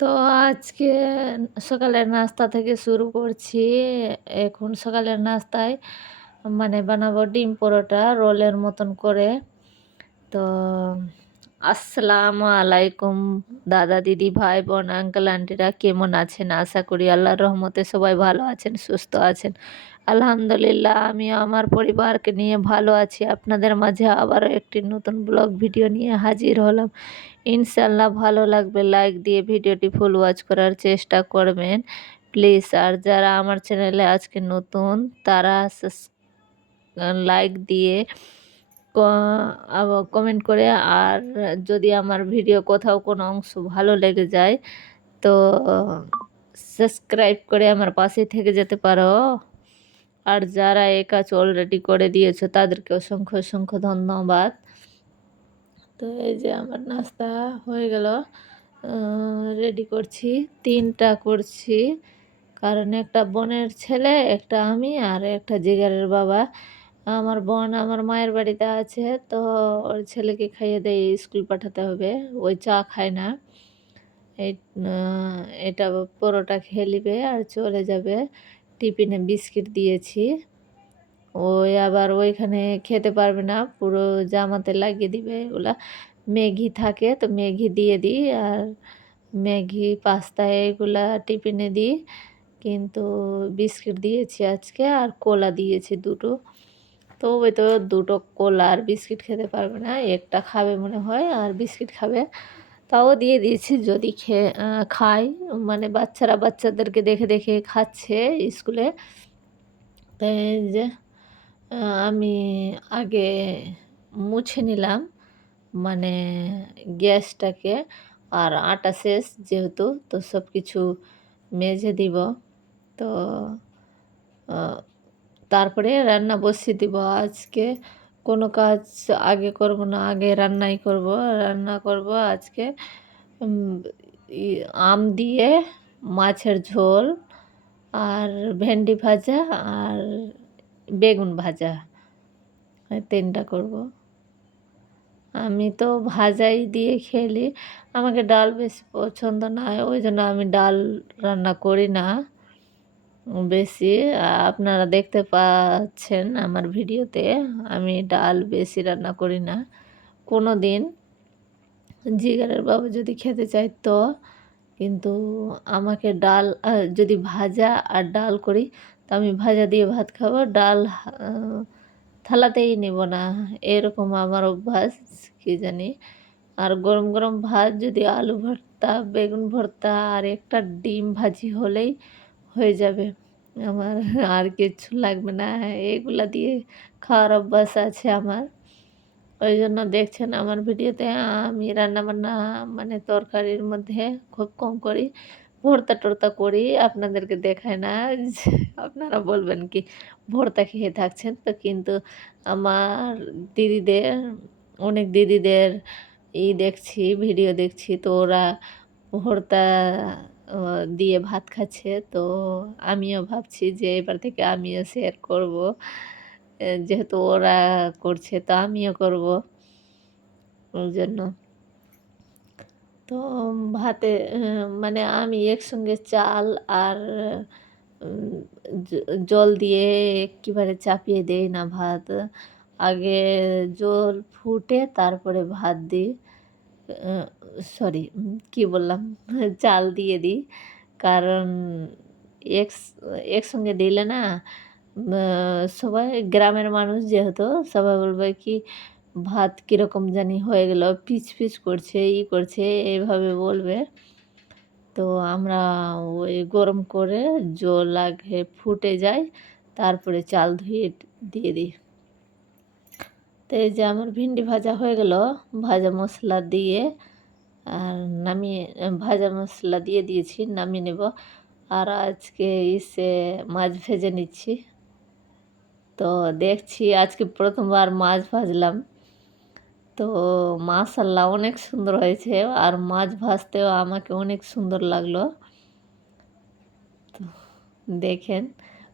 তো আজকে সকালের নাস্তা থেকে শুরু করছি। এখন সকালের নাস্তায় বানাবো ডিম পরোটা রোলের মতন করে। তো আসসালামু আলাইকুম দাদা, দিদি, ভাই, বোন, আঙ্কেল, আন্টিরা কেমন আছেন? আশা করি আল্লাহর রহমতে সবাই ভালো আছেন, সুস্থ আছেন। আলহামদুলিল্লাহ আমিও আমার পরিবারকে নিয়ে ভালো আছি। আপনাদের মাঝে আবারও একটি নতুন ব্লগ ভিডিও নিয়ে হাজির হলাম। ইনশাআল্লাহ ভালো লাগবে, লাইক দিয়ে ভিডিওটি ফুল ওয়াচ করার চেষ্টা করবেন প্লিজ। আর যারা আমার চ্যানেলে আজকে নতুন তারা লাইক দিয়ে কমেন্ট করে, আর যদি আমার ভিডিও কোথাও কোনো অংশ ভালো লেগে যায় তো সাবস্ক্রাইব করে আমার পাশে থেকে যেতে পারো। আর যারা এই কাজ অলরেডি করে দিয়েছো তাদেরকে অসংখ্য অসংখ্য ধন্যবাদ। তো এই যে আমার নাস্তা হয়ে গেল, রেডি করছি। 3টা করছি, কারণ একটা বোনের ছেলে, একটা আমি, আর একটা জিগারের বাবা। আমার বোন আমার মায়ের বাড়িতে আছে, তো ওর ছেলেকে খাইয়ে দিয়ে স্কুল পাঠাতে হবে। ওই চা খায় না। এই এটা পরোটা খেয়ে নিবে আর চলে যাবে। টিফিনে বিস্কিট দিয়েছি। ওই আবার ওইখানে খেতে পারবে না, পুরো জামাতে লাগিয়ে দিবে এগুলা। ম্যাগি থাকে তো ম্যাগি দিয়ে দিই, আর ম্যাগি, পাস্তা এগুলা টিফিনে দিই। কিন্তু বিস্কিট দিয়েছি আজকে, আর কোলা দিয়েছি 2টো। তো ওই তো 2টো কোলা আর বিস্কিট খেতে পারবে না, একটা খাবে মনে হয় আর বিস্কিট খাবে। তাও দিয়ে দিয়েছি যদি খায়। বাচ্চারা বাচ্চাদেরকে দেখে দেখে খাচ্ছে স্কুলে। তাই এই যে আমি আগে মুছে নিলাম মানে গ্যাসটাকে। আর আটা শেষ যেহেতু, তো সব কিছু মেজে দিব। তো তারপরে রান্না বসিয়ে দিব। আজকে কোনো কাজ আগে করব না, আগে রান্নাই করব। রান্না করব আজকে উম ই আম দিয়ে মাছের ঝোল, আর ভেন্ডি ভাজা, আর বেগুন ভাজা। এই 3টা করব। আমি তো ভাজাই দিয়ে খেলি। আমাকে ডাল বেশি পছন্দ নয়, ওই জন্য আমি ডাল রান্না করি না বেশি। আপনারা দেখতে পাচ্ছেন আমার ভিডিওতে আমি ডাল বেশি রান্না করি না। কোনো দিন জিগারের বাবা যদি খেতে চায় তো, কিন্তু আমাকে ডাল যদি ভাজা আর ডাল করি তো আমি ভাজা দিয়ে ভাত খাবো, ডাল থালাতেই নেব না, এরকম আমার অভ্যাস কি জানি। আর গরম গরম ভাত যদি আলু ভর্তা, বেগুন ভর্তা আর একটা ডিম ভাজি হলেই হয়ে যাবে আমার। আর কিচ্ছু লাগবে না, এগুলা দিয়ে খাওয়ার অভ্যাস আছে আমার। ওই জন্য দেখছেন আমার ভিডিওতে আমি রান্নাবান্না তরকারির মধ্যে খুব কম করি। ভর্তা টর্তা করি, আপনাদেরকে দেখাই না। যে আপনারা বলবেন কি ভর্তা খেয়ে থাকছেন, তো কিন্তু আমার দিদিদের, অনেক দিদিদের দেখছি, ভিডিও দেখছি, তো ওরা ভর্তা দিয়ে ভাত খাচ্ছে। তো আমিও ভাবছি যে এবার থেকে আমিও শেয়ার করব। যেহেতু ওরা করছে তো আমিও করব। ওই জন্য তো ভাতে আমি একসঙ্গে চাল আর উম জ জল দিয়ে এক্কেবারে চাপিয়ে দেই না ভাত। আগে জল ফুটে তারপরে ভাত দিই। আ সরি, কি বললাম? চাল দিয়ে দিই। কারণ একস একসঙ্গে দিলে না আ সবাই, গ্রামের মানুষ যেহেতু, সবাই বলবে কি ভাত কিরকম জানি হয়ে গেল, পিচ, পিচ করছে, করছে, এভাবে বলবে। তো আমরা ওই গরম করে জল আগে ফুটে যায়, তারপরে চাল ধুয়ে দিয়ে দিই। তো এই যে আমার ভিন্ডি ভাজা হয়ে গেল, ভাজা মশলা দিয়ে। আর নামিয়ে ভাজা মশলা দিয়ে দিয়েছি, নামিয়ে নেব। আর আজকে মাছ ভেজে নিচ্ছি। তো দেখছি আজকে ১ম বার মাছ ভাজলাম। তো মাশাআল্লাহ অনেক সুন্দর হয়েছে, আর মাছ ভাজতেও আমাকে অনেক সুন্দর লাগলো। তো দেখেন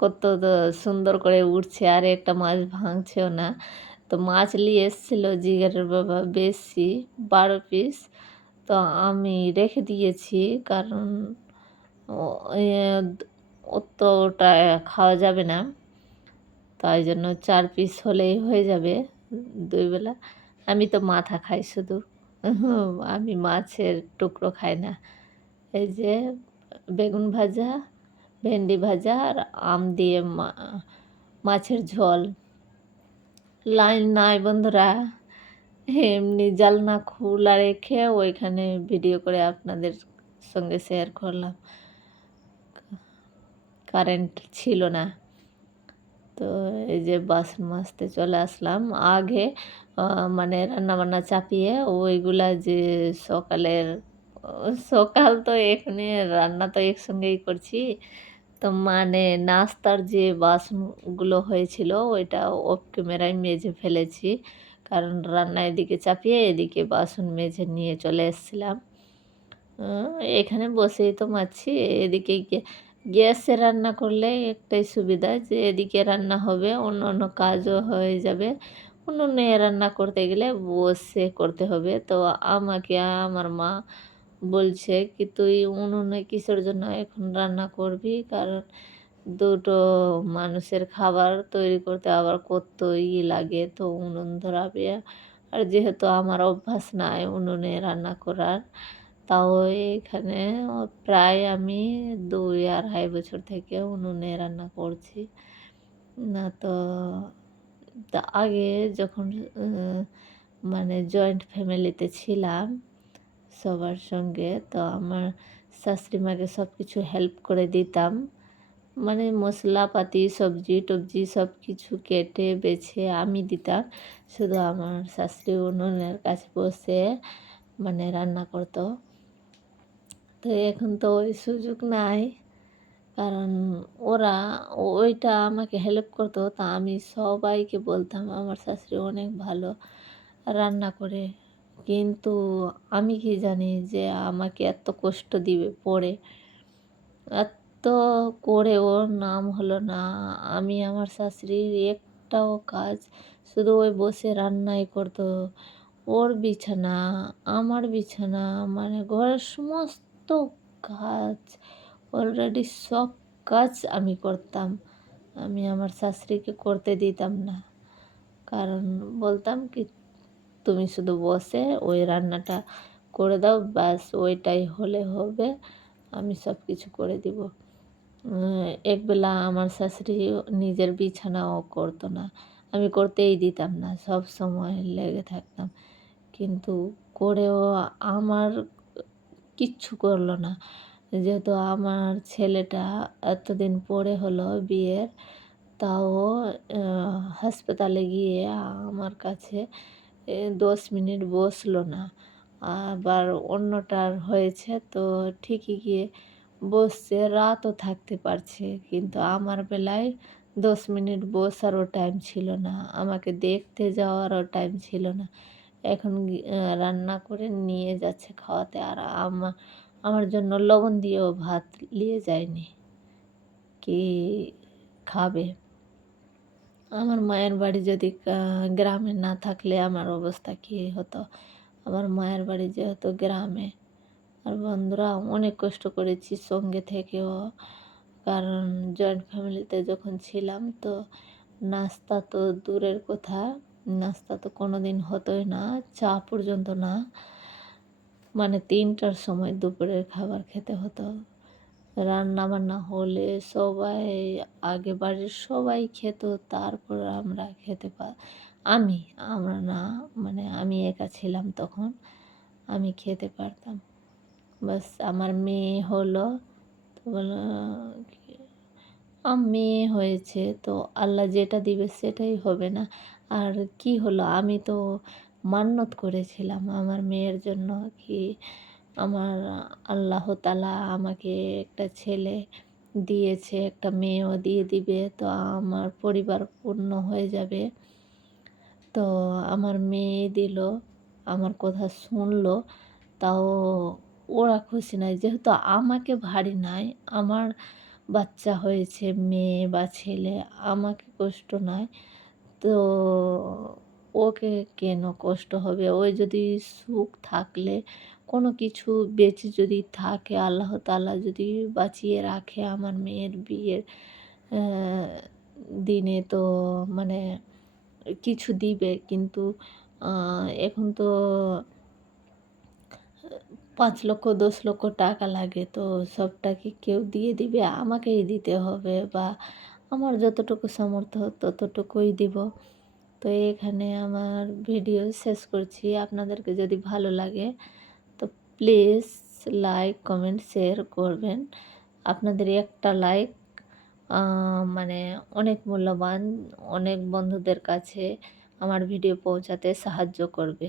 কত সুন্দর করে উঠছে, আর একটা মাছ ভাঙছেও না। তো মাছ নিয়ে এসেছিল জিগারের বাবা বেশি, 12 পিস। তো আমি রেখে দিয়েছি, কারণ ও এ অতটা খাওয়া যাবে না। তাই জন্য ৪ পিস হলেই হয়ে যাবে ২ বেলা। আমি তো মাথা খাই শুধু। আমি মাছের টুকরো খাই না। এই যে বেগুন ভাজা, ভেন্ডি ভাজা আর আম দিয়ে মাছের ঝোল। লাইন নাই বন্ধুরা। এমনি জানলা খোলা রেখে ওইখানে ভিডিও করে আপনাদের সঙ্গে শেয়ার করলাম। কারেন্ট ছিল না। তো এই যে বাসন মাজতে চলে আসলাম। আগে মানে রান্নাবান্না চাপিয়ে ওইগুলা যে সকালের সকাল তো এখানে রান্না তো একসঙ্গেই করছি। তো মানে নাস্তার যে বাসনগুলো হয়েছিল ওইটা অফ ক্যামেরায় মেজে ফেলেছি। কারণ রান্না এদিকে চাপিয়ে এদিকে বাসন মেজে নিয়ে চলে এসেছিলাম। আ এখানে বসেই তো মাজছি। এদিকে গ্যাসে রান্না করলে একটাই সুবিধা যে এদিকে রান্না হবে, অন্য কাজও হয়ে যাবে। উনুনে রান্না করতে গেলে বসে করতে হবে। তো আমাকে আমার মা বলছে কি, "তুই উনুনে কিসের জন্য এখন রান্না করবি? কারণ ২ টো মানুষের খাবার তৈরি করতে আবার কত লাগে, তো উনুন ধরাবে।" আর যেহেতু আমার অভ্যাস নাই উনুনে রান্না করার, তাও এখানে প্রায় আমি ২-২.৫ বছর থেকে উনুনে রান্না করছি। না তো আগে যখন অ মানে জয়েন্ট ফ্যামিলিতে ছিলাম সবার সঙ্গে, তো আমার শাশুড়ি মাকে সবকিছু হেল্প করে দিতাম। মানে মশলাপাতি, সবজি-টবজি সবকিছু কেটে বেছে আমি দিতাম। শুধু আমার শাশুড়ি উনুনের কাছে বসে মানে রান্না করত। তো এখন তো ওই সুযোগ নাই। কারণ ওরা ওইটা আমাকে হেল্প করতো। তা আমি সবাইকে বলতাম আমার শাশুড়ি অনেক ভালো রান্না করে। কিন্তু আমি কি জানি যে আমাকে এত কষ্ট দিবে পরে। এত করে ওর নাম হলো না। আমি আমার শাশুড়ির একটাও কাজ শুধু ওই বসে রান্নাই করতো। ওর বিছানা, আমার বিছানা, মানে ঘরের সমস্ত কাজ অলরেডি সব কাজ আমি করতাম। আমি আমার শাশুড়িকে করতে দিতাম না। কারণ বলতাম কি, "তুমি শুধু বসে ওই রান্নাটা করে দাও, ব্যাস ওইটাই হলে হবে। আমি সব কিছু করে দিব।" একবেলা আমার শাশুড়ি নিজের বিছানাও করতো না। আমি করতেই দিতাম না। সবসময় লেগে থাকতাম। কিন্তু করেও আমার কিচ্ছু করল না। যেহেতু আমার ছেলেটা এতদিন পরে হলো বিয়ের, তাও আ হাসপাতালে গিয়ে আমার কাছে ১০ মিনিট বসলো না। আবার অন্যটার হয়েছে তো ঠিকই গিয়ে বসছে, রাতও থাকতে পারছে। কিন্তু আমার বেলায় ১০ মিনিট বসারও টাইম ছিল না। আমাকে দেখতে যাওয়ারও টাইম ছিল না। এখন রান্না করে নিয়ে যাচ্ছে খাওয়াতে। আর আমার জন্য লবণ দিয়েও ভাত নিয়ে যায়নি। কি খাবে? আমার মায়ের বাড়ি যদি গ্রামে না থাকলে আমার অবস্থা কী হতো? আমার মায়ের বাড়ি যেহেতু গ্রামে। আর বন্ধুরা অনেক কষ্ট করেছি সঙ্গে থেকেও। কারণ জয়েন্ট ফ্যামিলিতে যখন ছিলাম তো নাস্তা তো দূরের কথা, নাস্তা তো কোনোদিন হতোই না, চা পর্যন্ত না। মানে ৩টার সময় দুপুরের খাবার খেতে হতো। রান্নাবান্না হলে সবাই আগে বাড়ির সবাই খেত, তারপর আমরা খেতে আমি, আমরা না, মানে আমি একা ছিলাম তখন। আমি খেতে পারতাম। ব্যাস আমার মেয়ে হলো, তো বলল কি, মেয়ে হয়েছে তো আল্লাহ যেটা দিবে সেটাই হবে না। আর কি হলো, আমি তো মান্যত করেছিলাম আমার মেয়ের জন্য কি আমার আল্লাহ তাআলা আমাকে একটা ছেলে দিয়েছে, একটা মেয়েও দিয়ে দিবে। তো আমার পরিবার পূর্ণ হয়ে যাবে। তো আমার মেয়ে দিল, আমার কথা শুনলো। তাও ওরা খুশি নাই। যেহেতু আমাকে ভারী নাই, আমার বাচ্চা হয়েছে মেয়ে বা ছেলে, আমাকে কষ্ট নাই। তো ওকে কেন কষ্ট হবে? ওই যদি সুখ থাকলে কোনো কিছু বেঁচে যদি থাকে, আল্লাহ তাআলা যদি বাঁচিয়ে রাখে আমার মেয়ের বিয়ের অ্যা দিনে, তো মানে কিছু দিবে। কিন্তু আ এখন তো ৫,০০,০০০ ১০,০০,০০০ টাকা লাগে। তো সবটা কি কেউ দিয়ে দিবে? আমাকেই দিতে হবে, বা আমার যতটুকু সামর্থ্য ততটুকুই দিব। তো এখানে আমার ভিডিও শেষ করছি। আপনাদেরকে যদি ভালো লাগে তো প্লিজ লাইক, কমেন্ট, শেয়ার করবেন। আপনাদের একটা লাইক আ মানে অনেক মূল্যবান, অনেক বন্ধুদের কাছে আমার ভিডিও পৌঁছাতে সাহায্য করবে।